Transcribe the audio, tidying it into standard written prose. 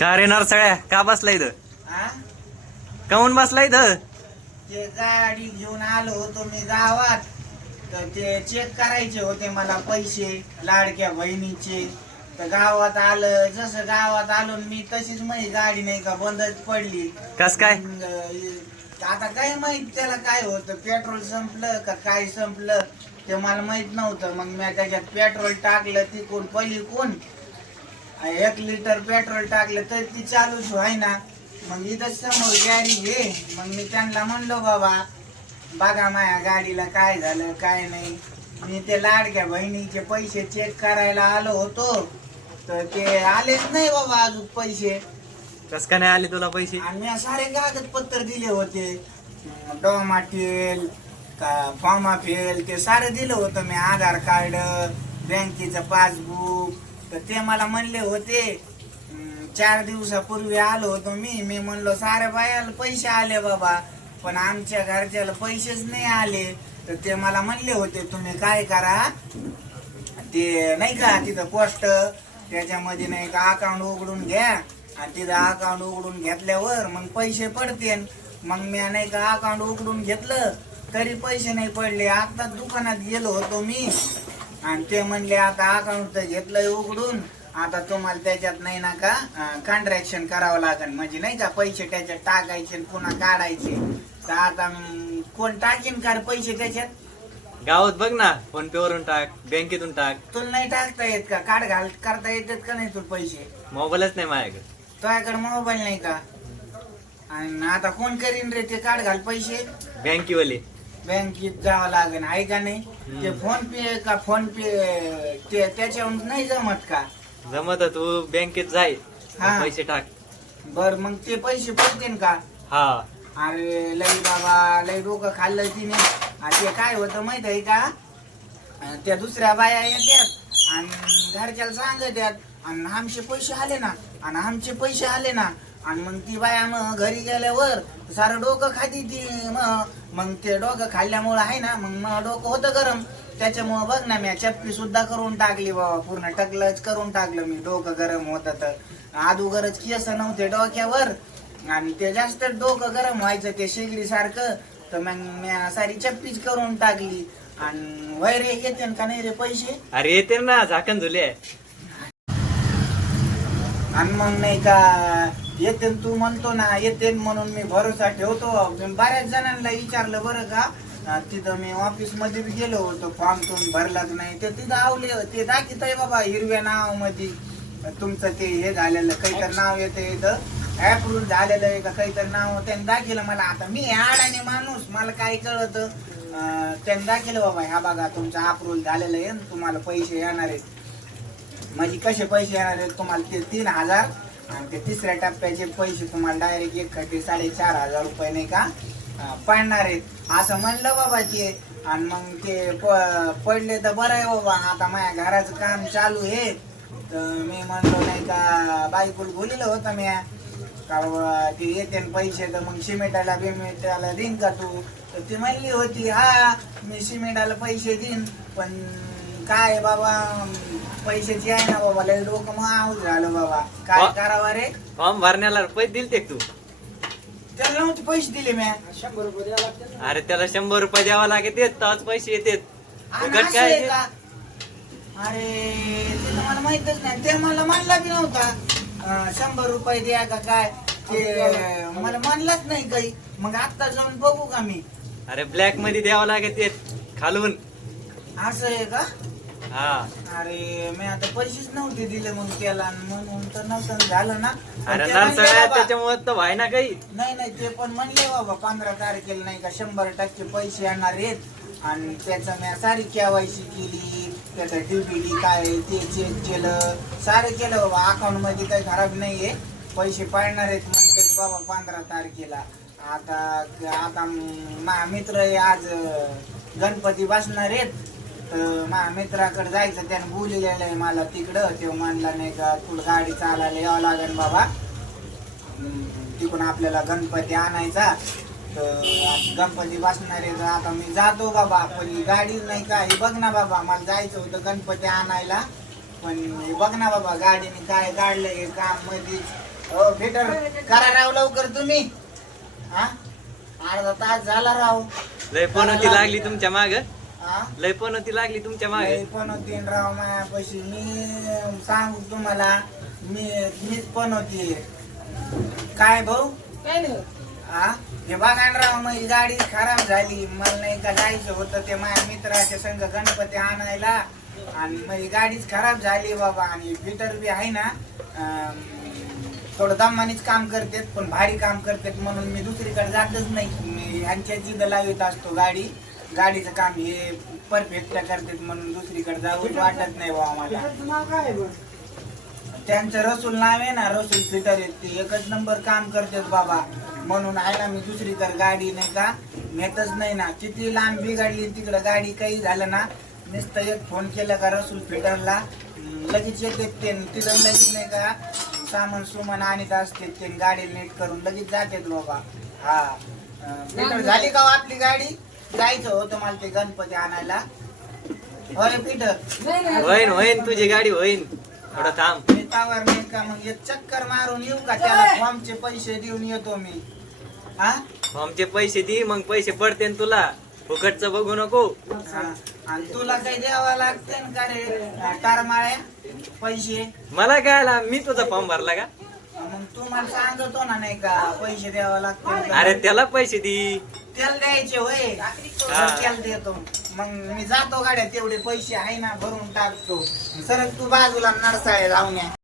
का रे नरसळ्या का बसला इथं? हा? काऊन बसला इथं? ते गाडी घेऊन आलो होतो मी गावात, तर ते चेक करायचे होते मला पैसे लाडक्या बहिणीचे. तर गावात आलं, जसं गावात आलो मी तशीच माझी गाडी नाही का बंदच पडली. कस काय? मग, आता काय माहित त्याला काय होतं, पेट्रोल संपलं का काय संपलं ते मला माहित नव्हतं. मग मी त्याच्यात पेट्रोल टाकलं, तिकून पहिली कोण 1 लिटर पेट्रोल टाकलं तर ती चालूच व्हाय ना. मग इथं समोर गॅरेज आहे. मग मी त्यांना म्हणलो, बाबा बघा माझ्या गाडीला काय झालं काय नाही. मी ते लाडक्या बहिणीचे पैसे चेक करायला आलो होतो, तर ते आलेच नाही बाबा अजून पैसे. कस का नाही आले तुला पैसे? आणि मी सारे कागदपत्र दिले होते, डोमाटेल का फॉर्माफेल ते सारे दिलं होतं मी, आधार कार्ड, बँकेचं पासबुक. तर ते मला म्हणले होते 4 दिवसापूर्वी आलो होतो मी म्हणलो सारे बायाला पैसे आले बाबा, पण आमच्या घरच्याला पैसेच नाही आले. तर ते मला म्हणले होते तुम्ही काय करा, ते नाही का तिथं पोस्ट त्याच्यामध्ये नाही का अकाउंट उघडून घ्या, आणि तिथं अकाउंट उघडून घेतल्यावर मग पैसे पडते. मग मी नाही का अकाउंट उघडून घेतलं तरी पैसे नाही पडले. आता दुकानात गेलो होतो मी, आणि ते म्हणले आता अकाउंट घेतलंय उघडून, आता तुम्हाला त्याच्यात नाही ना का ट्रान्झॅक्शन करावं लागेल, म्हणजे नाही का पैसे त्याच्यात टाकायचे पुन्हा काढायचे. तर आता कोण टाकीन का पैसे त्याच्यात? गावात बघ ना, फोन पे वरून टाक, बँकेतून टाक. तुला नाही टाकता येत का? काढ घाल करता येतात का नाही तुला पैसे? मोबाईलच नाही माझ्याकडे. तुझ्याकडे मोबाईल नाही का? आणि आता कोण करीन रे ते काढ घाल पैसे? बँकेवाले. बँकेत जावं लागेल आहे का नाही? ते फोन पे का फोन पे ते त्याच्यावर नाही जमत का? जमत तू बँकेत जाय, हा. पैसे टाक. बर मग ते पैसे पडतील का? हा. अरे लई बाबा लई डोकं खाल्लं तिने. ते काय होतं माहित आहे का, त्या दुसऱ्या बाया येतात आणि घरच्याला सांगतात आणि आमचे पैसे आले ना, आणि आमचे पैसे आले ना. आणि मग ती बाया मग घरी गेल्यावर सारं डोकं खाती ती. मग ते डोकं खाल्ल्यामुळं आहे ना, मग डोकं होतं गरम. त्याच्यामुळं बघ ना, मी चप्पी सुद्धा करून टाकली बाबा, पूर्ण टकलच करून टाकलं मी. डोकं गरम होतं तर अगोदरच केस नव्हते डोक्यावर, आणि ते जास्त डोकं गरम व्हायचं ते शेगडी सारखं. तर मग मी सारी चप्पीच करून टाकली. आणि वैरे येते का नाही रे पैसे? अरे येते ना, झाकण झुले. आणि मग नाही का येते तू म्हणतो ना येते म्हणून मी भरोसा ठेवतो. बऱ्याच जणांना विचारलं बरं का, तिथं मी ऑफिस मध्ये बी गेलो होतो, फॉर्म तुम्ही भरलाच नाही. ते तिथं आवले ते दाखित आहे बाबा हिरव्या नाव मध्ये तुमचं ते हे झालेलं काहीतरी नाव येतं, इथं अप्रूव्ह झालेलं आहे का काहीतरी नाव त्यांनी दाखिलं मला. आता मी अडाणी माणूस, मला काय कळत. त्यांनी दाखिलं बाबा ह्या बघा तुमचं अप्रूव्ह झालेलं आहे, तुम्हाला पैसे येणार आहेत. म्हणजे कसे पैसे येणार आहेत तुम्हाला, ते 3000 आणि ते तिसऱ्या टप्प्याचे पैसे तुम्हाला डायरेक्ट 1,40,000 रुपये नाही का पडणार आहेत असं म्हणलं बाबा ते. आणि मग ते पडले तर बरं आहे बाबा. आता माझ्या घराचं काम चालू आहे, तर मी म्हणलो नाही का बायकोला बोलिलं होतं मी का ते येते पैसे, तर मग सिमेंटाला बिमेंटाला देईन का तू? तर ती म्हणली होती हा मी सिमेंटाला पैसे देईन, पण काय बाबा पैशाची आहे ना बाबा, लय डोकं मग आऊट झालं बाबा. काय करावं रे? फॉर्म भरण्याला पैसे दिलते तू? त्याला नव्हते पैसे दिले मी. 100 रुपये द्यावं लागते. अरे त्याला 100 रुपये द्यावा लागेल, तेच पैसे येतात. काय अरे ते तर मला माहितच नाही. ते मला म्हणला बी नव्हता 100 रुपये द्या का काय, ते मला म्हणलाच नाही काही. मग आता जाऊन बघू का मी? अरे ब्लॅक मध्ये द्यावं लागेल ते खालून. असं आहे का? हा. अरे मी आता पैसेच नव्हते दिले मग त्याला, म्हणून तर नव्हतं झालं ना. अरे नरसळ्या त्याच्यामुळे तर व्हाय ना काही. नाही ते पण म्हणले बाबा 15 तारखेला नाही का 100% पैसे येणार आहेत. आणि त्याचं मी सारी केवायसी केली, त्याचं DBD काय ते चेक केलं, सारं केलं बाबा. अकाउंट मध्ये काही खराब नाहीये, पैसे पडणार आहेत म्हणते बाबा 15 तारखेला. आता मा मित्र आज गणपती बसणार आहेत, तर माझ्या मित्राकडे जायचं, त्याने बोललेलं आहे मला तिकडं. ते म्हणला नाही का तुला गाडी चालायला यावं लागेल बाबा, तिकडून आपल्याला गणपती आणायचा. तर गणपती बसणार आहे, तर आता मी जातो बाबा. पण ही गाडी नाही का, हे बघ ना बाबा, मला जायचं होतं गणपती आणायला, पण हे बघ ना बाबा गाडीने काय काढलं हे काम मध्ये. हो फिटर करा राव लवकर तुम्ही. हा अर्धा तास झाला राव. लय पनोती लागली तुमच्या माग. हा लय पनोती लागली तुमच्या मागे. लय पण होती न राव मायापाशी. मी सांगू तुम्हाला मीच पण होती. काय भाऊ काय नाही हा हे बघा ना राव माझी गाडी खराब झाली. मला नाही का जायचं होतं ते माझ्या मित्राच्या संग गणपती आणायला आणि माझी गाडीच खराब झाली बाबा. आणि फिटर बी आहे ना थोडं दमानीच काम करतात पण भारी काम करतात म्हणून मी दुसरीकडे जातच नाही. मी ह्यांच्या जिथं लावित असतो गाडीचं काम हे परफेक्ट करतात म्हणून दुसरीकडे जाऊन वाटत नाही बाबा मला. तुझं नाव काय आहे बरं? त्यांचं रसूल नाव आहे ना रसूल फिटर आहेत ते एकच नंबर काम करतात बाबा. म्हणून आहे ना मी दुसरीकडे गाडी नाही का नेतच नाही ना. किती लांब बिघडली तिकडं गाडी काही झालं ना नुसतं एक फोन केला का रसूल फिटरला लगेच येते ते तिथं लगेच नाही का सामान सुमान आणत असते ते गाडी नीट करून लगेच जाते बाबा. हा फिटर झाली का हो आपली गाडी? जायचं होतं मला ते गणपती आणायला. होय फिटर नाही नाही होईन होईन तुझी गाडी होईन. थोडं थांब. नेतावर नाही का मग एक चक्कर मारून येऊ का त्याला फॉर्मचे पैसे देऊन येतो मी. हा आमचे पैसे दे मग पैसे पडते तुला. फुकटचं बघू नको. हा. आणि तुला काही द्यावं लागते ना का रे टारमाळ्या पैसे? मला काय आला मी तुझा फॉर्म भरला का? मग तू मला सांगतो ना नाही का पैसे द्यावं लागते. अरे त्याला पैसे दे. तेल द्यायचे होय. हा. तेल देतो मग मी जातो गाड्या तेवढे पैसे आहे ना भरून टाकतो. सरक तू बाजूला नरसाळे जाऊन या.